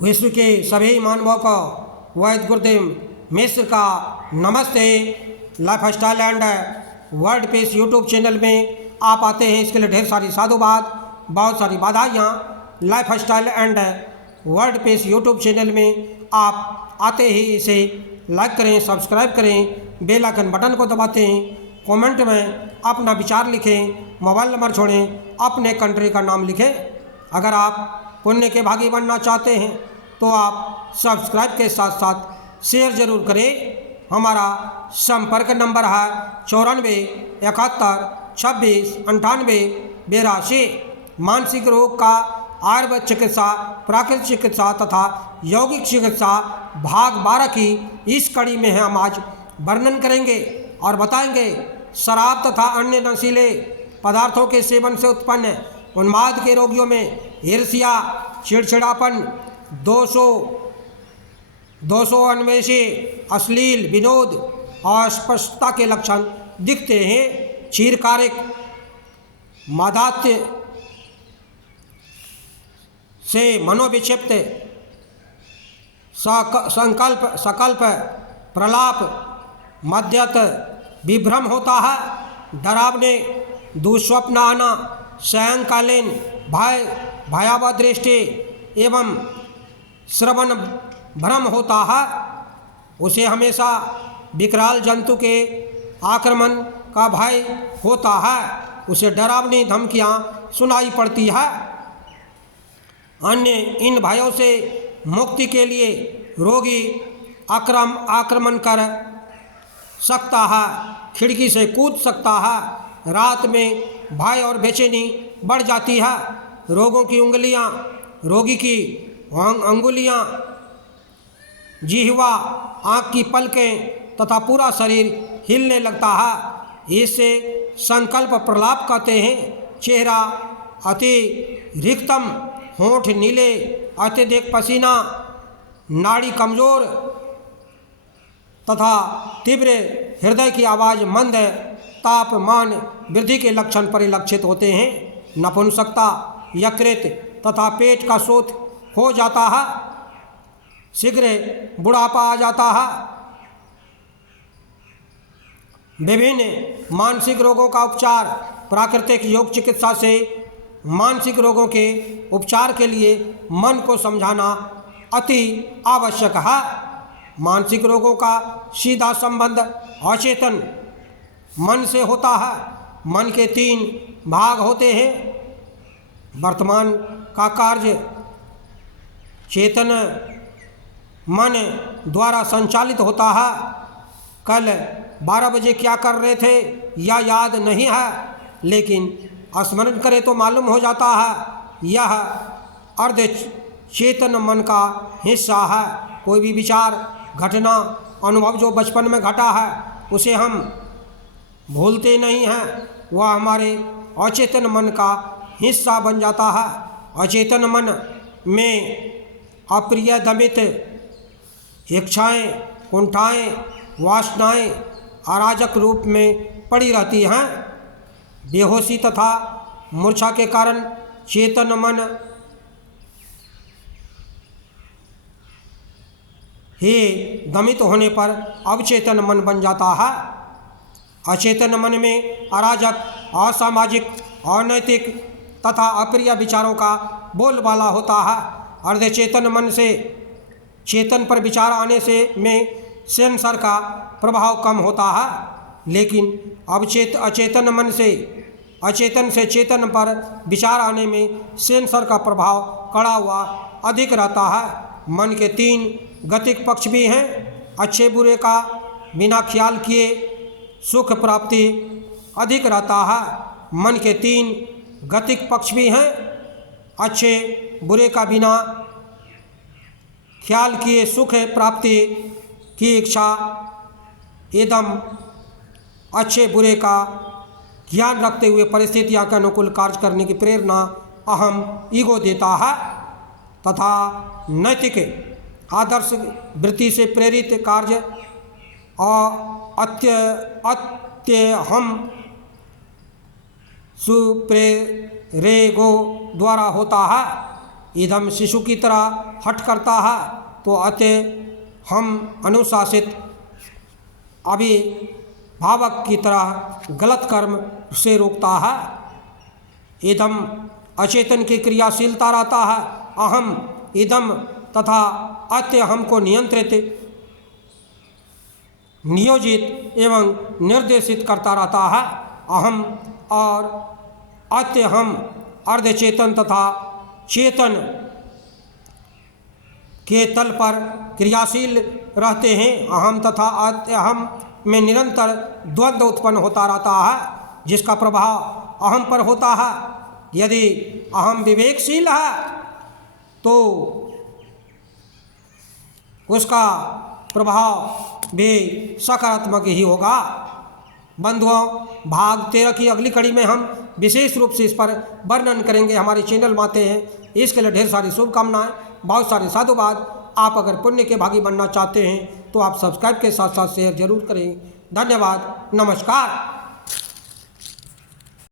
विश्व के सभी मानवों को वैद्य गुरुदेव मिश्र का नमस्ते। Life style and world peace YouTube channel में आप आते हैं, इसके लिए ढेर सारी साधुवाद, बहुत सारी बधाइयाँ। Life style and world peace YouTube channel में आप आते ही इसे लाइक करें, सब्सक्राइब करें, बेल आइकन बटन को दबाते हैं, कमेंट में अपना विचार लिखें, मोबाइल नंबर छोड़ें, अपने कंट्री का नाम लिखें। अगर आप पुण्य के भागी बनना चाहते हैं तो आप सब्सक्राइब के साथ साथ शेयर ज़रूर करें। हमारा संपर्क नंबर है 94 71 26 98 82। मानसिक रोग का आयुर्वेद चिकित्सा, प्राकृतिक चिकित्सा तथा यौगिक चिकित्सा भाग 12 की इस कड़ी में हम आज वर्णन करेंगे और बताएंगे शराब तथा अन्य नशीले पदार्थों के सेवन से उत्पन्न उन्माद के रोगियों में ईर्ष्या, चिड़चिड़ापन, दोषों अन्वेषी, अश्लील विनोद और अस्पष्टता के लक्षण दिखते हैं। चीरकारिक मादात्य से मनोविक्षिप्त, सकल्प, प्रलाप, मध्यत विभ्रम होता है। डरावने दुस्वप्न आना, सायंकालीन भय, भयावह दृष्टि एवं श्रवण भ्रम होता है। उसे हमेशा विकराल जंतु के आक्रमण का भय होता है। उसे डरावनी धमकियाँ सुनाई पड़ती है। अन्य इन भयों से मुक्ति के लिए रोगी आक्रमण कर सकता है, खिड़की से कूद सकता है। रात में भय और बेचैनी बढ़ जाती है। रोगी की अंगुलियां, जिह्वा, आँख की पलकें तथा पूरा शरीर हिलने लगता है। इसे संकल्प प्रलाप कहते हैं। चेहरा अति रिक्तम, होंठ नीले, अत्यधिक पसीना, नाड़ी कमजोर तथा तीव्र हृदय की आवाज़, मंद तापमान वृद्धि के लक्षण परिलक्षित होते हैं। नपुंसकता, यकृत तथा पेट का शोथ हो जाता है। शीघ्र बुढ़ापा आ जाता है। विभिन्न मानसिक रोगों का उपचार। प्राकृतिक योग चिकित्सा से मानसिक रोगों के उपचार के लिए मन को समझाना अति आवश्यक है। मानसिक रोगों का सीधा संबंध अचेतन मन से होता है। मन के 3 भाग होते हैं। वर्तमान का कार्य चेतन मन द्वारा संचालित होता है। कल 12 बजे क्या कर रहे थे यह याद नहीं है, लेकिन स्मरण करें तो मालूम हो जाता है। यह अर्ध चेतन मन का हिस्सा है। कोई भी विचार, घटना, अनुभव जो बचपन में घटा है उसे हम भूलते नहीं हैं, वह हमारे अचेतन मन का हिस्सा बन जाता है। अचेतन मन में अप्रिय दमित इच्छाएँ, कुंठाएँ, वासनाएँ अराजक रूप में पड़ी रहती हैं। बेहोशी तथा मूर्छा के कारण चेतन मन ही दमित होने पर अवचेतन मन बन जाता है। अचेतन मन में अराजक, असामाजिक, अनैतिक तथा अप्रिय विचारों का बोलबाला होता है। अर्धचेतन मन से चेतन पर विचार आने से में सेंसर का प्रभाव कम होता है, लेकिन अचेतन मन से अचेतन से चेतन पर विचार आने में सेंसर का प्रभाव कड़ा हुआ अधिक रहता है। मन के 3 गतिक पक्ष भी हैं। अच्छे बुरे का बिना ख्याल किए सुख प्राप्ति अधिक रहता है। मन के 3 गतिक पक्ष भी हैं। अच्छे बुरे का बिना ख्याल किए सुख प्राप्ति की इच्छा एवं अच्छे बुरे का ज्ञान रखते हुए परिस्थितियों के अनुकूल कार्य करने की प्रेरणा अहम ईगो देता है तथा नैतिक आदर्श वृत्ति से प्रेरित कार्य अत्यहम सुप्रेरेगो द्वारा होता है। इदम शिशु की तरह हट करता है तो अतः हम अनुशासित अभिभावक की तरह गलत कर्म से रोकता है। इदम अचेतन की क्रियाशीलता रहता है। अहम इदम तथा अत्य हम को नियंत्रित नियोजित एवं निर्देशित करता रहता है। अहम और अत्य हम अर्धचेतन तथा चेतन के तल पर क्रियाशील रहते हैं। अहम तथा अत्य हम में निरंतर द्वंद्व उत्पन्न होता रहता है जिसका प्रभाव अहम पर होता है। यदि अहम विवेकशील है तो उसका प्रभाव भी सकारात्मक ही होगा। बंधुओं, भाग 13 की अगली कड़ी में हम विशेष रूप से इस पर वर्णन करेंगे। हमारे चैनल में आते हैं इसके लिए ढेर सारी शुभकामनाएं, बहुत सारे साधुवाद। आप अगर पुण्य के भागी बनना चाहते हैं तो आप सब्सक्राइब के साथ साथ शेयर जरूर करें। धन्यवाद, नमस्कार।